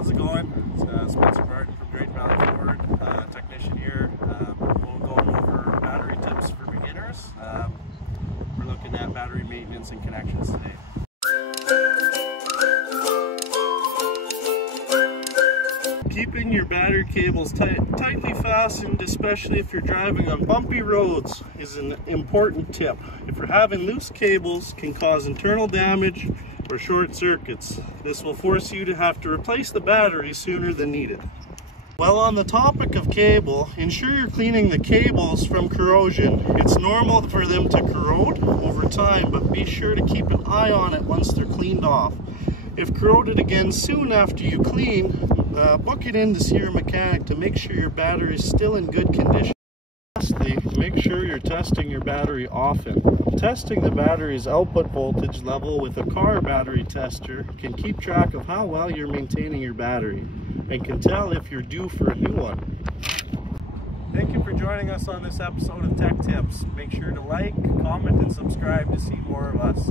How's it going? It's Spencer Martin from Great Valley Ford, technician here. We'll go over battery tips for beginners. We're looking at battery maintenance and connections today. Keeping your battery cables tightly fastened, especially if you're driving on bumpy roads, is an important tip. If you're having loose cables, can cause internal damage or short circuits. This will force you to have to replace the battery sooner than needed. While on the topic of cable, ensure you're cleaning the cables from corrosion. It's normal for them to corrode over time, but be sure to keep an eye on it once they're cleaned off. If corroded again soon after you clean, book it in to see your mechanic to make sure your battery is still in good condition. Lastly, make sure you're testing your battery often. Testing the battery's output voltage level with a car battery tester can keep track of how well you're maintaining your battery and can tell if you're due for a new one. Thank you for joining us on this episode of Tech Tips. Make sure to like, comment, and subscribe to see more of us.